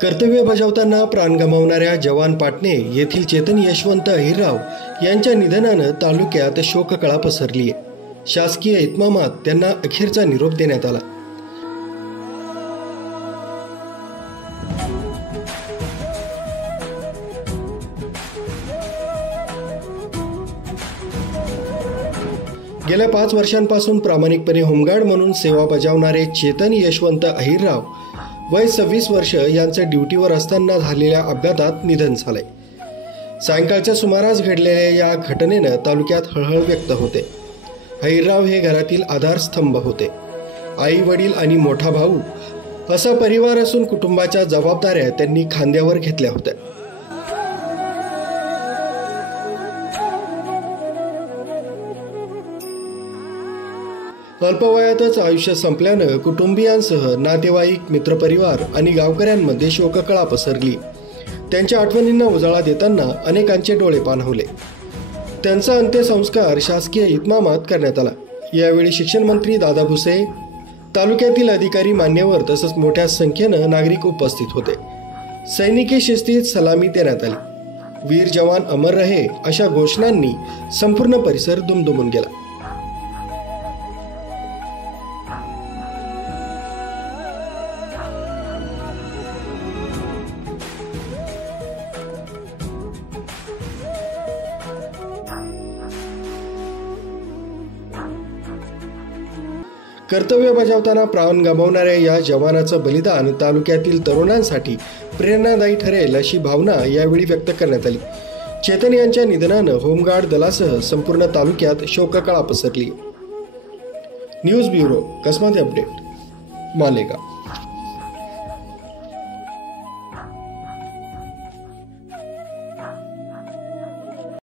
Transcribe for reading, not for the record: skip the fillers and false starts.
कर्तव्य बजावताना प्राण गमावणाऱ्या जवान पाटणे येथील चेतन यशवंत अहिरराव यांच्या निधनानं तालुक्यात शोककळा पसरली आहे। शासकीय इतमामात त्यांना अखेरचा निरोप देण्यात आला। गेल्या 5 वर्षांपासून प्रामाणिकपणे होमगार्ड म्हणून सेवा बजावणारे चेतन यशवंत अहिरराव वय 26 वर्ष यांचं ड्युटीवर असताना झालेल्या अपघातात निधन झालंय। सायंकाळच्या सुमारास घडलेल्या या घटनेनं तालुक्यात हळहळ व्यक्त होते। अहिरराव हे घरातील आधारस्तंभ होते। आई वडील आणि मोठा भाऊ असा परिवार असून कुटुंबाच्या जबाबदाऱ्या त्यांनी खांद्यावर घेतल्या होत्या। अल्पवयातच आयुष्य संपल्यानं कुटुंबियांसह नातेवाईक, मित्रपरिवार आणि गावकऱ्यांमध्ये शोककळा पसरली। त्यांच्या आठवणींना उजाळा देताना अनेकांचे डोळे पाणावले। त्यांचा अंत्यसंस्कार शासकीय इतमामात करण्यात आला। यावेळी शिक्षण मंत्री दादा भुसे, तालुक्यातील अधिकारी, मान्यवर तसंच मोठ्या संख्येनं नागरिक उपस्थित होते। सैनिकी शिस्तीत सलामी देण्यात आली। वीर जवान अमर रहे अशा घोषणांनी संपूर्ण परिसर दुमदुमून गेला। कर्तव्य बजावताना प्राण गमावणाऱ्या या जवानाचं बलिदान तालुक्यातील तरुणांसाठी प्रेरणादायी ठरेल अशी भावना यावेळी व्यक्त करण्यात आली। चेतन यांच्या निधनानं होमगार्ड दलासह संपूर्ण तालुक्यात शोककळा पसरली। न्यूज ब्युरो, कसमाते अपडेट, मालेगाव।